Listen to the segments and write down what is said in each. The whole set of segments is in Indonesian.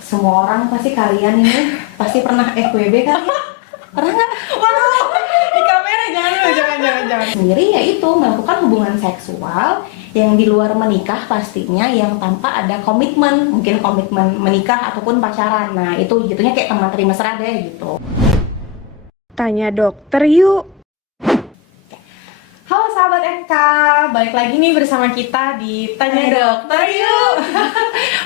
Semua orang pasti kalian ini pasti pernah FWB kan? Pernah nggak? Waduh, di kamera jangan dulu, jangan. Sendiri yaitu melakukan hubungan seksual yang di luar menikah pastinya, yang tanpa ada komitmen, mungkin komitmen menikah ataupun pacaran. Nah itu jatuhnya kayak teman terima mesra deh gitu. Tanya dokter yuk. Halo sahabat NK, balik lagi nih bersama kita di Tanya Dokter yuk.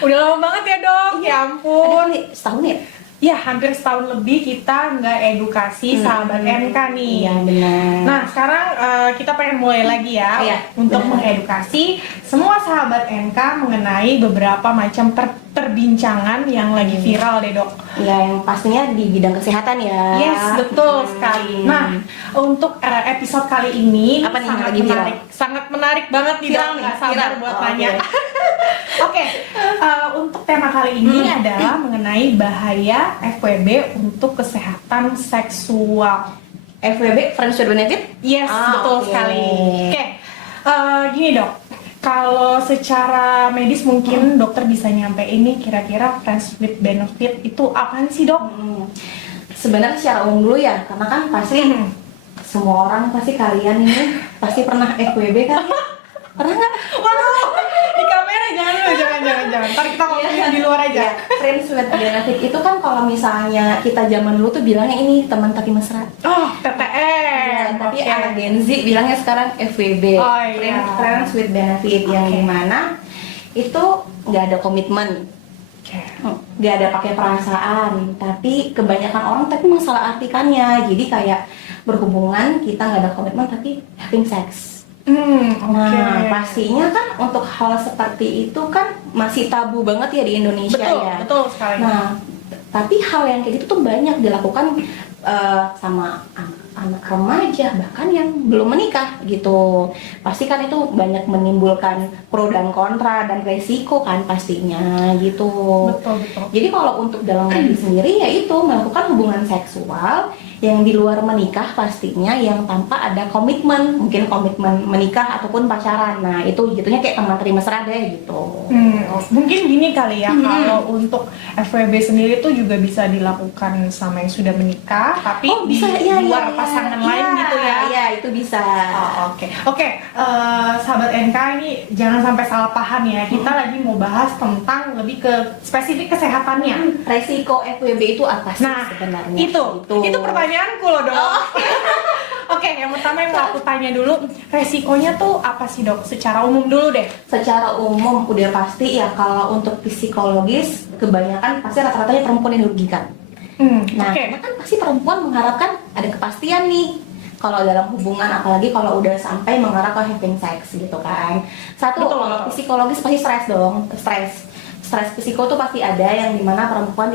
Udah lama banget ya dok, ya ampun. Setahun ya? Ya hampir setahun lebih kita nggak edukasi sahabat NK nih. Iya benar. Nah sekarang kita pengen mulai lagi ya Iya, untuk benar. mengedukasi semua sahabat NK mengenai beberapa macam perbincangan yang lagi viral deh dok. Ya yang pastinya di bidang kesehatan ya. Yes, betul sekali. Nah, untuk episode kali ini Apa nih yang sangat lagi viral? menarik, sangat menarik banget nih Viral dok. nih, Nggak sabar viral. buat Oh, tanya. oke. Oke, untuk tema kali ini adalah mengenai bahaya FWB untuk kesehatan seksual. FWB, Friends with Benefit? Yes, betul oke. sekali. Oke, gini dok. Kalau secara medis mungkin dokter bisa nyampe ini kira-kira friends with benefit itu apaan sih dok? Sebenarnya secara umum dulu ya, karena kan pasti semua orang pasti kalian ini pasti pernah FWB kan? Pernah nggak? Waduh, di kamera jangan dulu, jangan. Ntar kita ngomongin di luar aja. Ya, Friends with Benefit itu kan kalau misalnya kita zaman dulu tuh bilangnya ini teman tapi mesra. Oh, Ya, TTM. tapi Oke. anak Gen Z bilangnya sekarang FWB, Oh, iya. Friends with Benefit, yang Oke. dimana itu nggak ada komitmen, Oke. nggak ada pakai perasaan, tapi kebanyakan orang tapi masalah artikannya, jadi kayak berhubungan kita nggak ada komitmen tapi having sex. Oke. Nah pastinya kan untuk hal seperti itu kan masih tabu banget ya di Indonesia Betul, ya. betul sekali. Nah tapi hal yang kayak gitu tuh banyak dilakukan sama anak remaja, bahkan yang belum menikah gitu. Pasti kan itu banyak menimbulkan pro dan kontra dan resiko kan pastinya gitu. Betul. Jadi kalau untuk dalam medis sendiri yaitu melakukan hubungan seksual yang di luar menikah pastinya, yang tanpa ada komitmen, mungkin komitmen menikah ataupun pacaran. Nah itu jatuhnya kayak teman terima mesra deh gitu. Mungkin gini kali ya, kalau untuk FWB sendiri tuh juga bisa dilakukan sama yang sudah menikah, tapi Oh di bisa, iya, luar pasangan lain gitu ya. Iya itu bisa. Oh, Oke, sahabat NK ini jangan sampai salah paham ya. Kita lagi mau bahas tentang lebih ke spesifik kesehatannya. Resiko FWB itu apa sih Nah, sebenarnya? itu pertanyaanku loh dok. Oke, yang pertama yang mau aku tanya dulu, resikonya tuh apa sih dok? Secara umum dulu deh. Secara umum udah pasti ya, kalau untuk psikologis kebanyakan pasti rata-ratanya perempuan yang dirugikan. Nah, Oke. karena kan pasti perempuan mengharapkan ada kepastian nih kalau dalam hubungan, apalagi kalau udah sampai mengarah ke having sex gitu kan. Satu, Betul. kalau psikologis pasti stres dong, stres psiko tuh pasti ada, yang dimana perempuan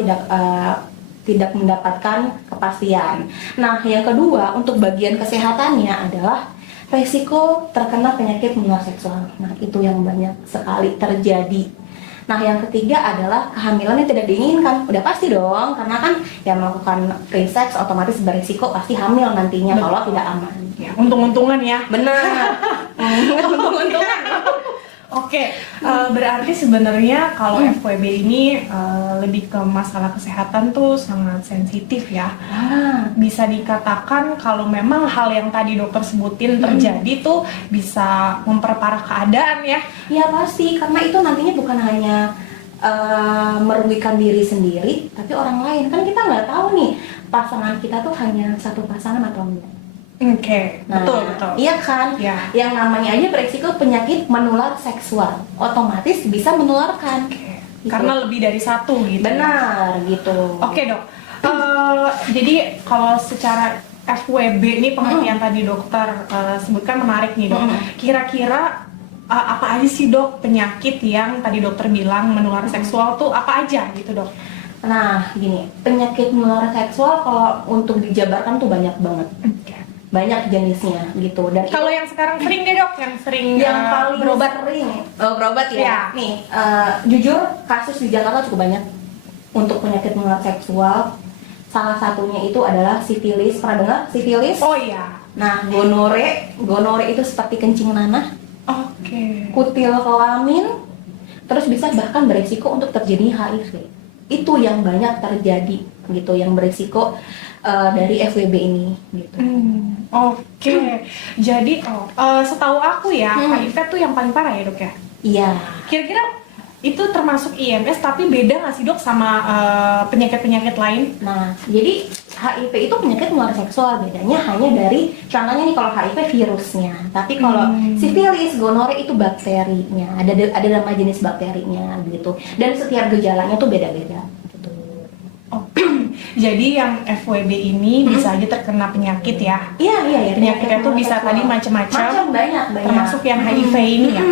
tidak mendapatkan kepastian. Nah, yang kedua untuk bagian kesehatannya adalah resiko terkena penyakit menular seksual. Nah, itu yang banyak sekali terjadi. Nah, yang ketiga adalah kehamilan yang tidak diinginkan. Udah pasti dong, karena kan yang melakukan free sex otomatis beresiko pasti hamil nantinya. Betul. Kalau tidak aman. Ya, untung-untungan ya. Benar. Untung-untungan. Oke, berarti sebenarnya kalau FWB ini lebih ke masalah kesehatan tuh sangat sensitif ya. Bisa dikatakan kalau memang hal yang tadi dokter sebutin terjadi tuh bisa memperparah keadaan ya. Ya pasti, karena itu nantinya bukan hanya merugikan diri sendiri, tapi orang lain. Kan kita nggak tahu nih pasangan kita tuh hanya satu pasangan atau enggak. Oke, Nah, betul. iya kan? Ya. Yang namanya aja beresiko penyakit menular seksual, otomatis bisa menularkan. Oke. Gitu. Karena lebih dari satu gitu. ya. Benar gitu. Oke dok. Jadi kalau secara FWB ini pengertian tadi dokter sebutkan menarik nih dok. Kira-kira apa aja sih dok penyakit yang tadi dokter bilang menular seksual tuh apa aja gitu dok? Nah, gini, penyakit menular seksual kalau untuk dijabarkan tuh banyak banget. Banyak jenisnya gitu. Dan Kalau yang sekarang sering deh dok, yang sering yang paling berobat. berobat ya. Iya. Nih, jujur kasus di Jakarta cukup banyak untuk penyakit menular seksual. Salah satunya itu adalah sifilis. Pernah dengar sifilis? Oh iya. Nah, gonore itu seperti kencing nanah. Oke. Kutil kelamin, terus bisa bahkan beresiko untuk terjadi HIV. Itu yang banyak terjadi gitu, yang beresiko dari FWB ini gitu. Oke. Jadi setahu aku ya, HIV tuh yang paling parah ya dok ya? Iya. Kira-kira itu termasuk IMS tapi beda nggak sih dok sama penyakit-penyakit lain? Nah, jadi HIV itu penyakit menular seksual, bedanya hanya dari contohnya nih, kalau HIV virusnya, tapi kalau sifilis, gonore itu bakterinya, ada nama jenis bakterinya gitu, dan setiap gejalanya tuh beda-beda gitu. Jadi yang FWB ini bisa aja terkena penyakit ya? Iya. Penyakitnya tuh bisa tadi macam-macam, banyak. termasuk yang HIV ini ya.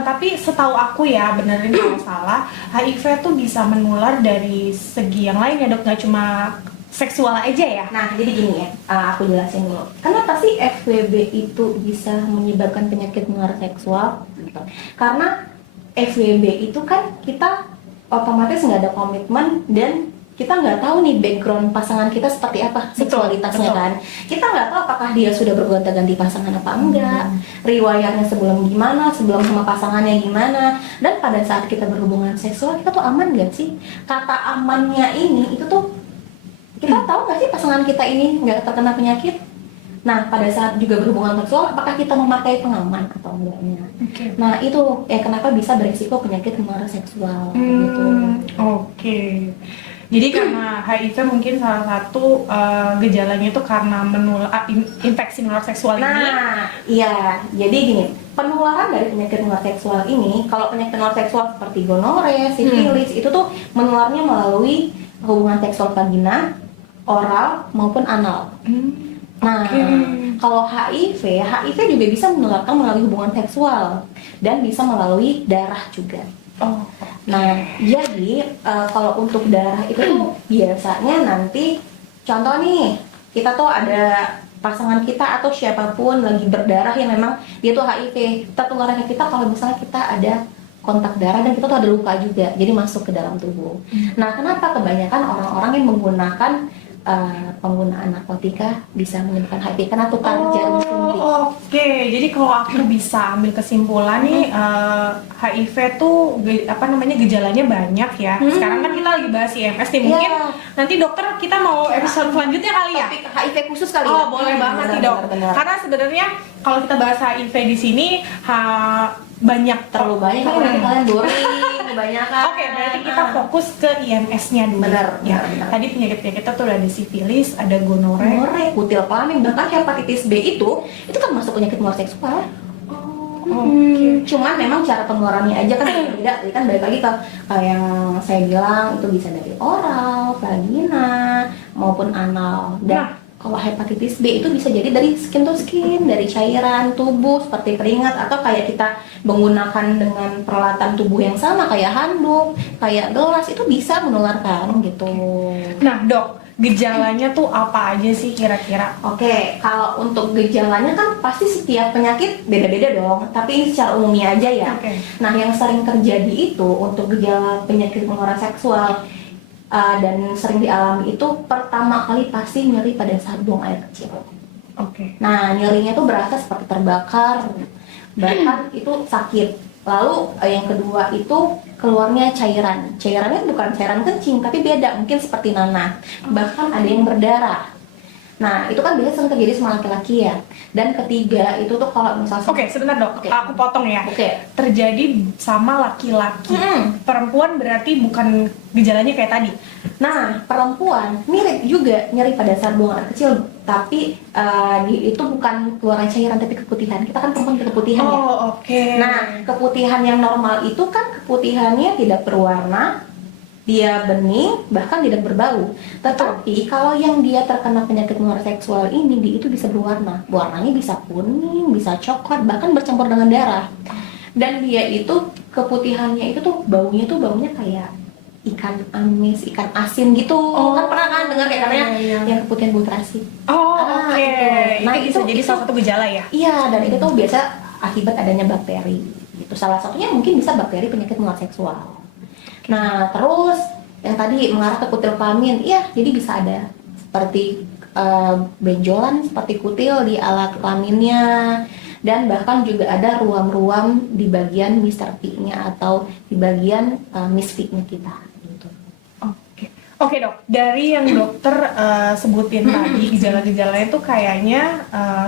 Tapi setahu aku ya, benerin kalau salah, HIV tuh bisa menular dari segi yang lain ya dok, nggak cuma seksual aja ya? Nah, jadi gini ya, aku jelasin dulu. Kenapa sih FWB itu bisa menyebabkan penyakit menular seksual? Gitu. Karena FWB itu kan kita otomatis nggak ada komitmen dan kita nggak tahu nih background pasangan kita seperti apa, seksualitasnya kan. Kita nggak tahu apakah dia sudah bergonta-ganti pasangan apa enggak, riwayatnya sebelum gimana, sebelum sama pasangannya gimana, dan pada saat kita berhubungan seksual kita tuh aman nggak sih? Kata amannya ini itu tuh kita tahu nggak sih pasangan kita ini nggak terkena penyakit? Nah, pada saat juga berhubungan seksual, apakah kita memakai pengaman atau enggaknya? Nah, itu ya kenapa bisa berisiko penyakit menular seksual gitu. Oke. Jadi karena HIV mungkin salah satu gejalanya itu karena infeksi menular seksual ini. Nah, iya. Jadi gini, penularan dari penyakit menular seksual ini, kalau penyakit menular seksual seperti gonore, sifilis, itu tuh menularnya melalui hubungan seksual vagina, oral maupun anal. Nah, kalau HIV juga bisa menularkan melalui hubungan seksual dan bisa melalui darah juga. Nah, jadi kalau untuk darah itu tuh biasanya nanti, contoh nih, kita tuh ada pasangan kita atau siapapun lagi berdarah yang memang dia tuh HIV, tertularnya kita kalau misalnya kita ada kontak darah dan kita tuh ada luka juga, jadi masuk ke dalam tubuh. Nah, kenapa kebanyakan orang-orang yang menggunakan penggunaan narkotika bisa menyebabkan HIV karena tukar jarum suntik. Oke, jadi kalau aku bisa ambil kesimpulan nih, HIV tuh gejalanya banyak ya. Sekarang kan kita lagi bahas IMS nih, mungkin nanti dokter kita mau episode selanjutnya kali ya. Topik HIV khusus kali ya. Oh, boleh banget nih dok. Karena sebenarnya kalau kita bahas HIV di sini terlalu banyak kan nanti kalian boring kebanyakan. Oke, berarti kita fokus ke IMS-nya dulu. Benar. Tadi penyakit-penyakit tuh ada sifilis, ada gonore, kutil kelamin, bahkan hepatitis B itu kan masuk penyakit menular seksual. Cuman memang cara penularannya aja kan beda. Jadi kan balik lagi ke yang saya bilang, itu bisa dari oral, vagina maupun anal. Dan kalau hepatitis B itu bisa jadi dari skin to skin, dari cairan tubuh seperti keringat, atau kayak kita menggunakan dengan peralatan tubuh yang sama kayak handuk, kayak gelas, itu bisa menularkan gitu. Nah dok, gejalanya tuh apa aja sih kira-kira? Oke, kalau untuk gejalanya kan pasti setiap penyakit beda-beda dong, tapi ini secara umumnya aja ya. Nah, yang sering terjadi itu untuk gejala penyakit menular seksual dan sering dialami itu pertama kali pasti nyeri pada saat buang air kecil. Nah, nyerinya tuh berasa seperti terbakar, bahkan itu sakit. Lalu yang kedua itu keluarnya cairan. Cairannya bukan cairan kencing, tapi beda, mungkin seperti nanah. Bahkan ada yang berdarah. Nah, itu kan biasanya sering terjadi sama laki-laki ya. Dan ketiga itu tuh kalau misalnya sebentar dok, aku potong ya. Terjadi sama laki-laki. Perempuan berarti bukan gejalanya kayak tadi. Nah, perempuan mirip juga nyeri pada saat buang air kecil, tapi itu bukan keluaran cairan tapi keputihan. Kita kan perempuan keputihan ya. Nah, keputihan yang normal itu kan keputihannya tidak berwarna, dia bening, bahkan tidak berbau. Tetapi kalau yang dia terkena penyakit menular seksual ini, dia itu bisa berwarna. Warnanya bisa kuning, bisa coklat, bahkan bercampur dengan darah. Dan dia itu keputihannya itu tuh baunya kayak ikan amis, ikan asin gitu. Kan pernah kan dengar kayak katanya yang keputihan bau terasi. Gitu. Nah, itu jadi salah satu gejala ya? Iya, dan itu tuh biasa akibat adanya bakteri. Gitu. Salah satunya mungkin bisa bakteri penyakit menular seksual. Nah, terus yang tadi mengarah ke kutil kelamin, iya, jadi bisa ada seperti benjolan seperti kutil di alat kelaminnya, dan bahkan juga ada ruam-ruam di bagian Mr. P-nya atau di bagian Miss V-nya kita gitu. Oke, oke dok. Dari yang dokter sebutin tadi, gejala-gejalanya itu kayaknya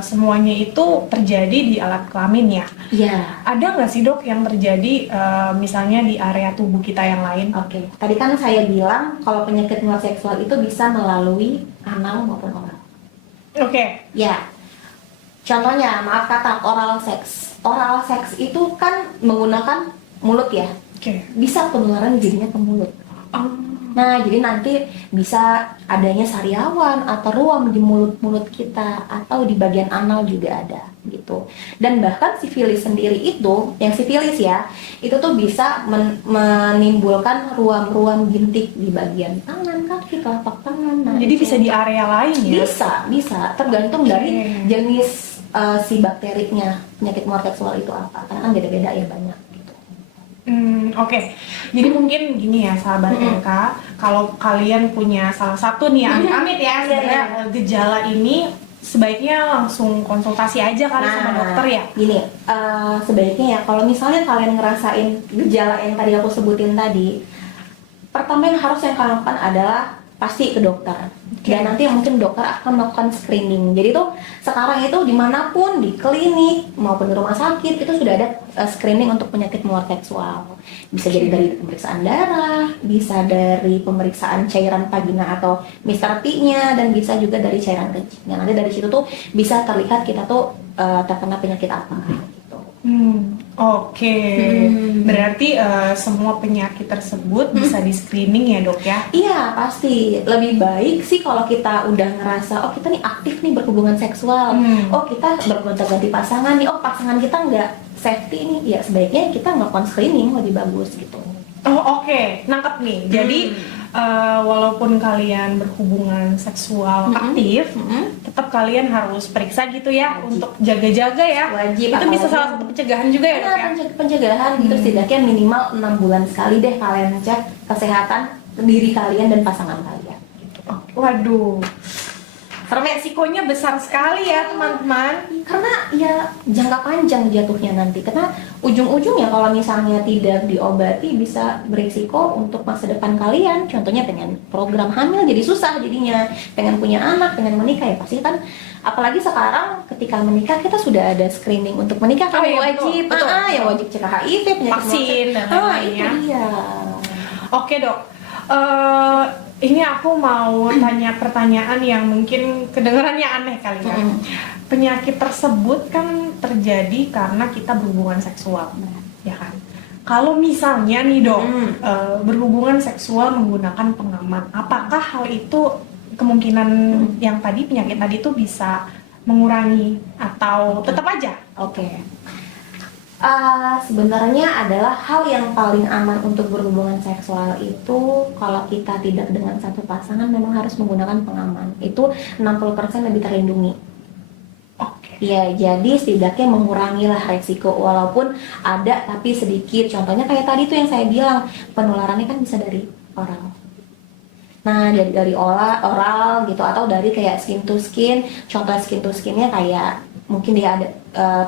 semuanya itu terjadi di alat kelamin ya? Iya. Ada nggak sih dok yang terjadi misalnya di area tubuh kita yang lain? Oke, tadi kan saya bilang kalau penyakit menular seksual itu bisa melalui anal maupun oral. Oke. Ya, contohnya maaf kata oral seks. Oral seks itu kan menggunakan mulut ya, Oke. bisa penularan jadinya ke mulut. Nah, jadi nanti bisa adanya sariawan atau ruam di mulut-mulut kita atau di bagian anal juga ada gitu. Dan bahkan sifilis sendiri itu, yang sifilis ya, itu tuh bisa menimbulkan ruam-ruam bintik di bagian tangan, kaki, telapak tangan. Nah, Jadi itu bisa di area lain ya? bisa tergantung dari Oke. jenis si bakterinya penyakit menular seksual itu apa. Karena kan beda-beda ya banyak. Oke. Jadi mungkin gini ya sahabat MK, kalau kalian punya salah satu nih amit-amit ya sebenarnya gejala ini sebaiknya langsung konsultasi aja kali sama dokter ya. Gini, sebaiknya ya kalau misalnya kalian ngerasain gejala yang tadi aku sebutin tadi, pertama yang harus yang kalian lakukan adalah pasti ke dokter. Dan nanti mungkin dokter akan melakukan screening. Jadi tuh sekarang itu dimanapun, di klinik maupun di rumah sakit itu sudah ada screening untuk penyakit menular seksual. Bisa jadi dari pemeriksaan darah, bisa dari pemeriksaan cairan vagina atau Mr. P-nya, dan bisa juga dari cairan kencingnya. Nanti dari situ tuh bisa terlihat kita tuh terkena penyakit apa. Oke. Berarti semua penyakit tersebut bisa di screening ya dok ya? Iya pasti, lebih baik sih kalau kita udah ngerasa oh kita nih aktif nih berhubungan seksual, oh kita bergonta-ganti pasangan nih, oh pasangan kita nggak safety nih, ya sebaiknya kita melakukan screening lebih bagus gitu. Oh oke, nangkep nih. Jadi walaupun kalian berhubungan seksual aktif, tetap kalian harus periksa gitu ya. Wajib. Untuk jaga-jaga ya. Wajib, Itu bisa apalagi- salah satu pencegahan juga ya dok ya? Pencegahan gitu, setidaknya minimal 6 bulan sekali deh kalian cek kesehatan diri kalian dan pasangan kalian. Waduh, resikonya besar sekali ya teman-teman. Karena ya jangka panjang jatuhnya nanti, karena ujung-ujungnya kalau misalnya tidak diobati bisa berisiko untuk masa depan kalian. Contohnya pengen program hamil jadi susah jadinya, pengen punya anak, pengen menikah ya pasti kan. Apalagi sekarang ketika menikah kita sudah ada screening untuk menikah kan, Oh iya, wajib, betul. yang wajib cek HIV, penyakit Vaksin dan itu lain-lainnya. dia. Oke dok, ini aku mau tanya pertanyaan yang mungkin kedengarannya aneh kali ya. Penyakit tersebut kan terjadi karena kita berhubungan seksual, ya kan? Kalau misalnya nih dok, berhubungan seksual menggunakan pengaman, apakah hal itu kemungkinan yang tadi penyakit tadi itu bisa mengurangi atau tetap aja? Oke. Sebenarnya adalah hal yang paling aman untuk berhubungan seksual itu kalau kita tidak dengan satu pasangan memang harus menggunakan pengaman. Itu 60% lebih terlindungi. Oke. Ya, jadi setidaknya mengurangilah resiko walaupun ada tapi sedikit. Contohnya kayak tadi tuh yang saya bilang, penularannya kan bisa dari oral. Nah, dari oral gitu atau dari kayak skin to skin. Contoh skin to skinnya kayak mungkin dia ada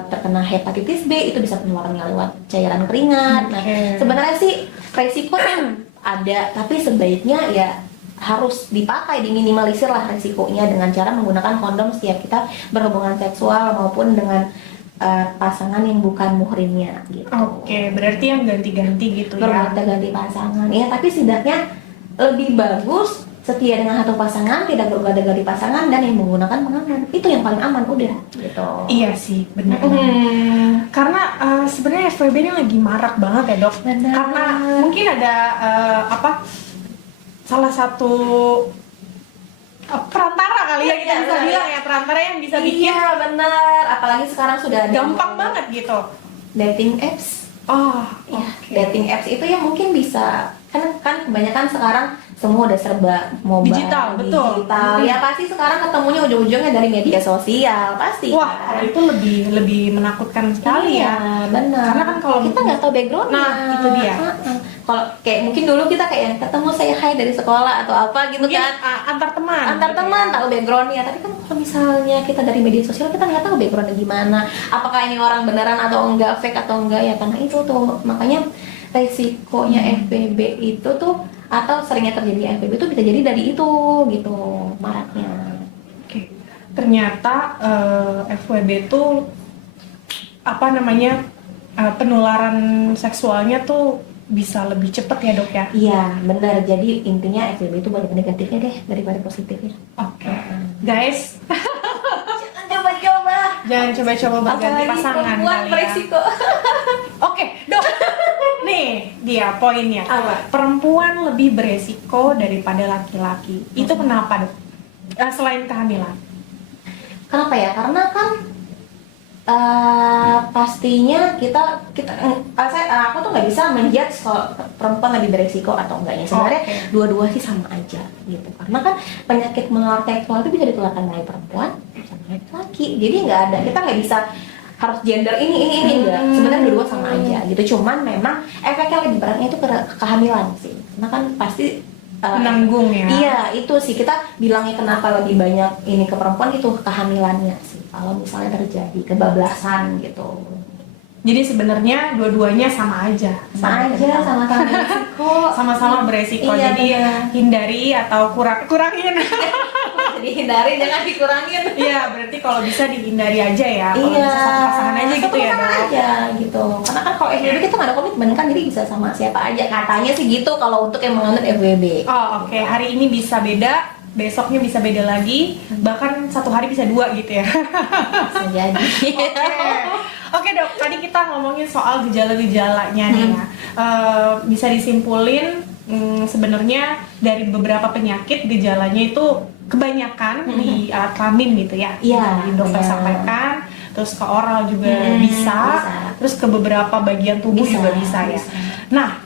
terkena hepatitis B, itu bisa penularannya lewat cairan keringat. Nah, sebenarnya sih resiko ada, tapi sebaiknya ya harus dipakai, diminimalisir lah resikonya dengan cara menggunakan kondom setiap kita berhubungan seksual maupun dengan pasangan yang bukan muhrimnya gitu. Oke, berarti yang ganti-ganti gitu ya? Bergonta-ganti pasangan, ya tapi setidaknya lebih bagus setia dengan satu pasangan, tidak bergonta-ganti pasangan, dan yang menggunakan pengaman. Itu yang paling aman udah gitu. Iya sih, benar. Karena sebenarnya FWB ini lagi marak banget ya dok. Benar. Karena mungkin ada salah satu perantara kali ya, kita Iya, bisa benar, bilang ya, perantara yang bisa bikin Iya benar, apalagi sekarang sudah ada gampang banget gitu. dating apps. Oh, Ya, dating apps itu ya mungkin bisa kan kebanyakan sekarang semua udah serba mobile, Digital, betul. Ya pasti sekarang ketemunya ujung-ujungnya dari media sosial pasti. Wah, kan? kalau itu lebih menakutkan sekali Iya, ya. benar. Karena kan kalau kita nggak tahu background. Nah, itu dia. kalau kayak mungkin dulu kita kayak yang ketemu saya hai dari sekolah atau apa gitu Mungkin kan, antar teman. antar gitu teman ya. tahu backgroundnya. Tapi kan kalau misalnya kita dari media sosial kita nggak tahu backgroundnya gimana, apakah ini orang beneran atau enggak, fake atau enggak ya. Karena itu tuh makanya resikonya FWB itu tuh, atau seringnya terjadi FWB itu bisa jadi dari itu gitu, maraknya. Oke. Ternyata FWB tuh apa namanya, penularan seksualnya tuh bisa lebih cepat ya dok ya? Iya benar, jadi intinya FWB itu banyak negatifnya deh daripada positifnya. Oke. Guys, Jangan coba-coba, jangan coba-coba berganti apalagi pasangan perempuan kali ya. beresiko. Oke, dok. Nih, dia poinnya. Apa? Perempuan lebih beresiko daripada laki-laki. Itu kenapa, dok? Selain kehamilan. Kenapa ya? Karena kan pastinya aku tuh nggak bisa menjudge kalau perempuan lebih beresiko atau enggaknya. Sebenarnya Oke. dua-dua sih sama aja gitu. Karena kan penyakit menular seksual itu bisa ditularkan dari perempuan sama laki. Jadi kita nggak bisa harus gender ini enggak. Sebenarnya dua-dua sama aja gitu. Cuman memang efeknya lebih beratnya itu ke kehamilan sih. Karena kan pasti Menanggung ya. Iya, itu sih kita bilangnya kenapa lebih banyak ini ke perempuan itu kehamilannya sih. Kalau misalnya terjadi kebablasan gitu. Jadi sebenarnya dua-duanya sama aja. Sama aja, sama-sama beresiko. Sama-sama beresiko. Iya, Jadi benar. hindari atau kurangin. Jadi hindari, jangan dikurangin. Iya, berarti kalau bisa dihindari aja ya. Kalau Iya, bisa satu pasangan aja gitu satu ya, pasangan dok. aja gitu. Karena kan kalau FWB kita nggak ada komitmen kan, jadi bisa sama siapa aja. Katanya sih gitu kalau untuk yang menganut FWB. Oh, oke. Hari ini bisa beda, besoknya bisa beda lagi, bahkan satu hari bisa dua gitu ya. Bisa jadi. Oke dok, tadi kita ngomongin soal gejala-gejalanya nih ya. Bisa disimpulin sebenarnya dari beberapa penyakit gejalanya itu kebanyakan di alat kelamin gitu ya. Iya, Yang dokter iya. sampaikan, terus ke oral juga bisa, terus ke beberapa bagian tubuh juga bisa ya. Nah,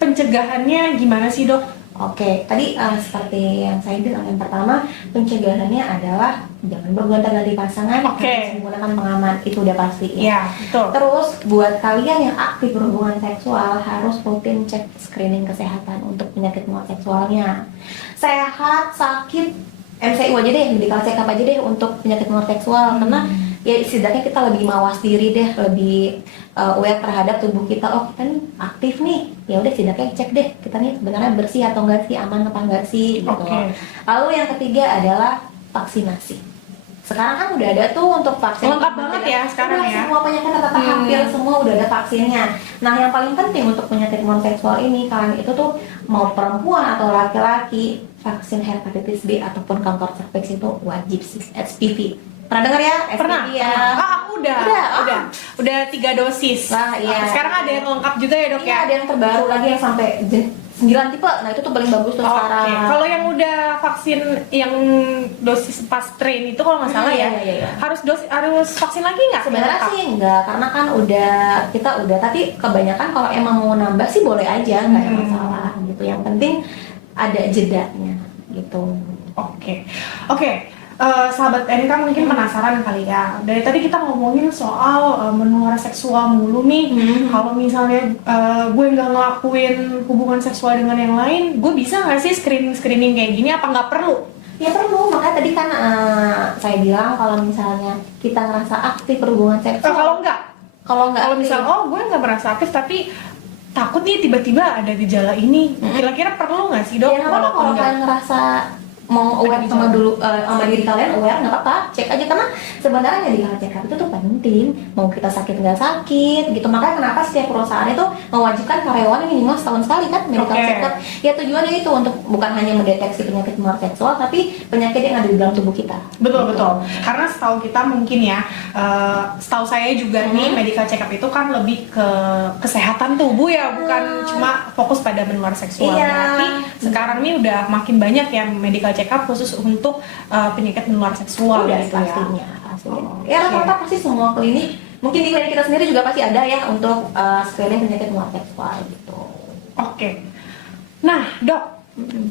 pencegahannya gimana sih dok? Oke, tadi seperti yang saya bilang, yang pertama pencegahannya adalah jangan bergonta-ganti pasangan, Oke. harus menggunakan pengaman, itu udah pasti ya. Ya, betul. Terus buat kalian yang aktif berhubungan seksual harus rutin cek screening kesehatan untuk penyakit menular seksualnya. Sehat, sakit, MCU aja deh, medical check up aja deh untuk penyakit menular seksual, karena ya setidaknya kita lebih mawas diri deh, lebih aware terhadap tubuh kita. Oh kita nih aktif nih, ya udah setidaknya cek deh kita nih sebenarnya bersih atau enggak sih, aman apa enggak sih gitu. Oke. Lalu yang ketiga adalah vaksinasi. Sekarang kan udah ada tuh untuk vaksin Lengkap banget ya sekarang udah, ya. semua penyakit rata-rata hampir semua udah ada vaksinnya. Nah yang paling penting untuk penyakit menular seksual ini, kalian itu tuh mau perempuan atau laki-laki, vaksin hepatitis B ataupun kanker serviks itu wajib sih. HPV pernah dengar ya? Pernah? HPV ya. Aku udah. Udah 3 dosis. Lah, iya. Sekarang ada yang lengkap juga ya dok Iya, ya? ada yang terbaru lagi yang sampai 9 tipe. Nah itu tuh paling bagus tuh sekarang. Oke. Kalau yang udah vaksin yang dosis pas train itu kalau nggak salah ya, iya. harus vaksin lagi nggak? Sebenarnya Lengkap? sih enggak, karena kan kita udah, tapi kebanyakan kalau emang mau nambah sih boleh aja, nggak ada masalah gitu. Yang penting ada jedanya gitu. Oke. Sahabat NK mungkin penasaran kali ya. Dari tadi kita ngomongin soal menular seksual mulu nih. Kalau misalnya gue nggak ngelakuin hubungan seksual dengan yang lain, gue bisa nggak sih screening kayak gini? Apa nggak perlu? Ya perlu, makanya tadi kan saya bilang kalau misalnya kita ngerasa aktif berhubungan seksual. Kalau nggak aktif, misal gue nggak merasa aktif tapi takut nih tiba-tiba ada gejala ini, kira-kira perlu nggak sih dok? ya nggak apa-apa kalau kalian ngerasa mau aware sama diri kalian, aware nggak apa-apa, cek aja. Karena sebenarnya medical check up itu tuh penting, mau kita sakit nggak sakit gitu. Makanya kenapa setiap perusahaan itu mewajibkan karyawan minimal setahun sekali kan medical check up. Ya tujuannya itu untuk bukan hanya mendeteksi penyakit menular seksual, tapi penyakit yang ada di dalam tubuh kita. Betul. Karena setahu kita mungkin ya, setahu saya juga nih medical check up itu kan lebih ke kesehatan tubuh ya, bukan cuma fokus pada menular seksual. Iya. Berarti sekarang nih udah makin banyak ya medical check up khusus untuk penyakit menular seksual Udah, gitu pastinya. Oke. Ya rata-rata pasti semua klinik, mungkin di klinik kita sendiri juga pasti ada ya untuk screening penyakit menular seksual gitu. Oke. Nah dok,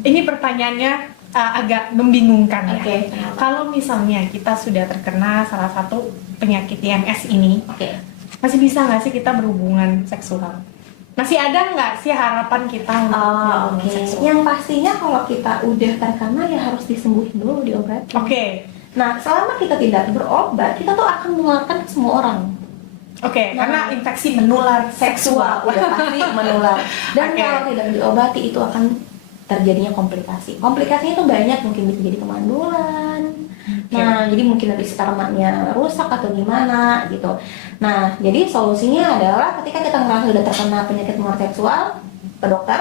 ini pertanyaannya agak membingungkan ya. Oke. Kalau misalnya kita sudah terkena salah satu penyakit IMS ini, Oke. masih bisa nggak sih kita berhubungan seksual? Masih ada nggak sih harapan kita untuk hubungan Oke. seksual? Yang pastinya kalau kita udah terkena ya harus disembuhin dulu, diobati. Oke. Nah, selama kita tidak berobat, kita tuh akan menularkan ke semua orang. Oke, Nah, karena infeksi menular seksual. udah pasti menular. Dan Oke. kalau tidak diobati itu akan terjadinya komplikasi. Komplikasinya itu banyak, mungkin bisa jadi kemandulan. Nah, jadi mungkin nanti spermanya rusak atau gimana gitu. Nah, jadi solusinya adalah ketika kita ngerasa sudah terkena penyakit menular seksual, ke dokter,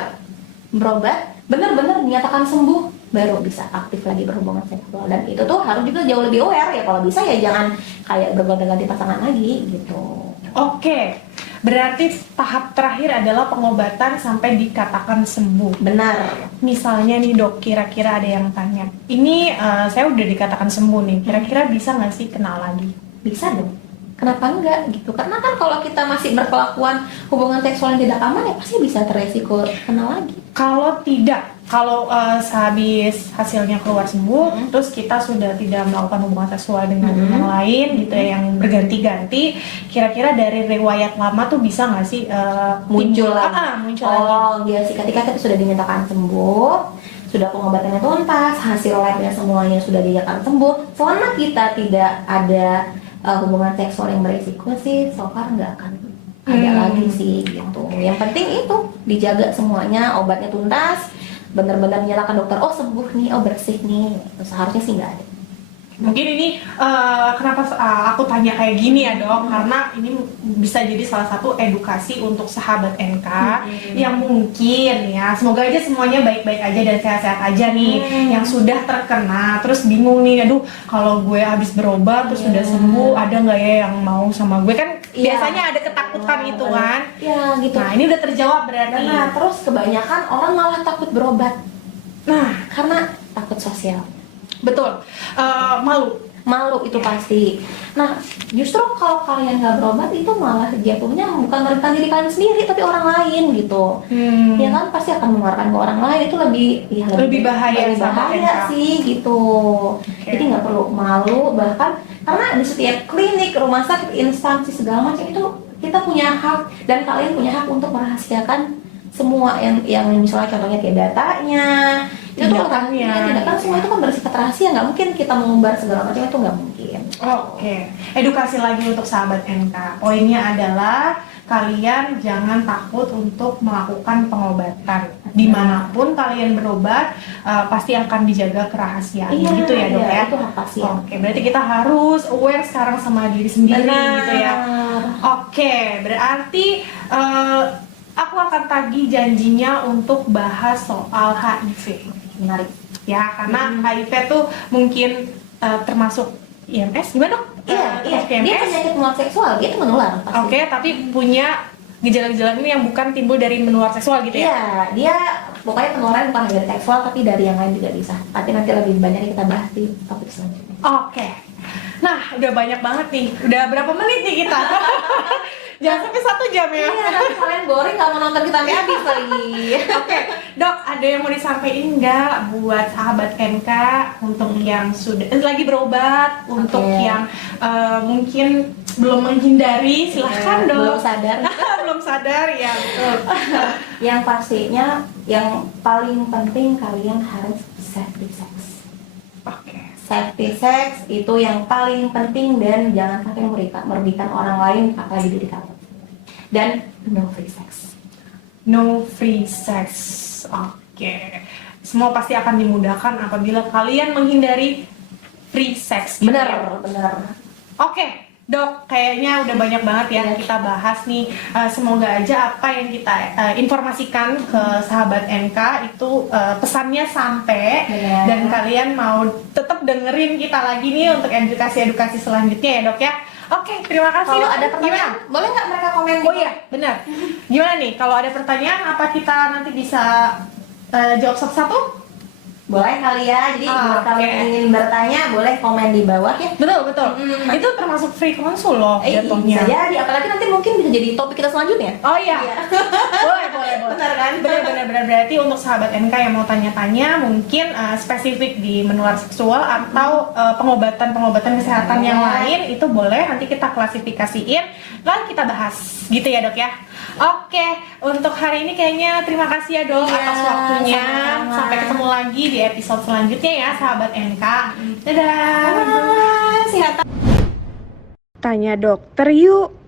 berobat, benar-benar dinyatakan sembuh, baru bisa aktif lagi berhubungan seksual. Dan itu tuh harus juga jauh lebih aware ya, kalau bisa ya jangan kayak bergonta-ganti pasangan lagi gitu. Oke, berarti tahap terakhir adalah pengobatan sampai dikatakan sembuh. Benar. Misalnya nih dok, kira-kira ada yang tanya, ini saya udah dikatakan sembuh nih, kira-kira bisa nggak sih kena lagi? Bisa dong. Kenapa enggak gitu? Karena kan kalau kita masih berkelakuan hubungan seksual yang tidak aman ya pasti bisa teresiko kena lagi. Kalau tidak, kalau sehabis hasilnya keluar sembuh, terus kita sudah tidak melakukan hubungan seksual dengan yang lain gitu ya, yang berganti-ganti, kira-kira dari riwayat lama tuh bisa nggak sih Muncul timbul- lagi. muncul lagi? Oh, iya sih, ketika kita sudah dinyatakan sembuh, sudah pengobatannya tuntas, hasil labnya semuanya sudah dinyatakan sembuh, selama kita tidak ada hubungan seksual yang berisiko sih, so far nggak akan ada lagi sih gitu. Yang penting itu dijaga semuanya, obatnya tuntas, benar-benar menyatakan dokter, oh sembuh nih, oh bersih nih. Seharusnya sih nggak ada. Mungkin ini kenapa aku tanya kayak gini ya dok, karena ini bisa jadi salah satu edukasi untuk sahabat NK yang mungkin ya, semoga aja semuanya baik-baik aja dan sehat-sehat aja nih, yang sudah terkena terus bingung nih, aduh kalau gue habis berobat terus sudah sembuh, ada nggak ya yang mau sama gue, kan biasanya ada ketakutan itu kan. Ya gitu. Nah ini udah terjawab berarti. Nah, terus kebanyakan orang malah takut berobat. Nah Karena takut sosial. betul, malu Itu pasti. Nah, justru kalau kalian nggak berobat itu malah jatuhnya bukan merugikan diri kalian sendiri tapi orang lain gitu. Ya kan pasti akan mengeluarkan ke orang lain, itu Lebih bahaya lebih sama bahaya NK. sih gitu. Jadi nggak perlu malu, bahkan karena di setiap klinik, rumah sakit, instansi segala macam itu kita punya hak dan kalian punya hak untuk merahasiakan semua yang misalnya contohnya kayak datanya itu tuh tidak kan semua itu kan bersifat rahasia, nggak mungkin kita mengumbar segala macam, itu nggak mungkin. Oke, edukasi lagi untuk sahabat NK. Poinnya adalah kalian jangan takut untuk melakukan pengobatan. Dimanapun kalian berobat, pasti akan dijaga kerahasiaan. Gitu ya dok ya? Itu hak pasien. Oke, berarti kita harus aware sekarang sama diri sendiri gitu ya. Oke, berarti aku akan tagih janjinya untuk bahas soal HIV. Menarik. Ya, karena HIV tuh mungkin termasuk IMS, gimana dok? Iya, Termasuk dia IMS? penyakit menular seksual, dia itu menular pasti. Oke, tapi punya gejala-gejala ini yang bukan timbul dari menular seksual gitu ya? Iya, dia pokoknya penularan bukan dari seksual tapi dari yang lain juga bisa. Tapi nanti lebih banyak kita bahas di topik selanjutnya. Oke. Nah, udah banyak banget nih. Udah berapa menit nih kita? Jangan sampai 1 jam ya. Iya, nanti kalian boring nggak mau nonton kita sampai habis lagi. Oke, dok, ada yang mau disampaikan nggak buat sahabat NK untuk yang sudah lagi berobat, untuk yang mungkin belum menghindari, silahkan dok. Belum sadar. Belum sadar ya, betul. Yang pastinya, yang paling penting kalian harus safety sex. Oke. Safety sex itu yang paling penting dan jangan sampai merugikan orang lain apalagi diri kamu. Dan no free sex. No free sex. Oke. Semua pasti akan dimudahkan apabila kalian menghindari free sex. Benar. Oke, dok, kayaknya udah banyak banget ya yang kita bahas nih. Semoga aja apa yang kita informasikan ke sahabat NK itu pesannya sampai. Benar. Dan kalian mau tetap dengerin kita lagi nih untuk edukasi-edukasi selanjutnya ya dok ya. Oke, terima kasih. Kalau dok. ada pertanyaan, boleh nggak mereka komen? Oh iya, benar. Gimana nih, kalau ada pertanyaan apa kita nanti bisa jawab satu-satu? Boleh kali ya, jadi buat kalian ingin bertanya boleh komen di bawah ya. Betul. Itu termasuk free konsul loh Bisa jatuhnya. jadi, apalagi nanti mungkin bisa jadi topik kita selanjutnya. Oh iya. Boleh. Benar kan? Benar. benar-benar berarti untuk sahabat NK yang mau tanya-tanya mungkin spesifik di menular seksual atau pengobatan kesehatan yang lain itu boleh nanti kita klasifikasiin lalu kita bahas gitu ya dok ya. Oke, untuk hari ini kayaknya terima kasih ya dok atas waktunya. Sama-sama. Sampai ketemu lagi di episode selanjutnya ya sahabat NK. Dadah. Sehat. Tanya dokter yuk.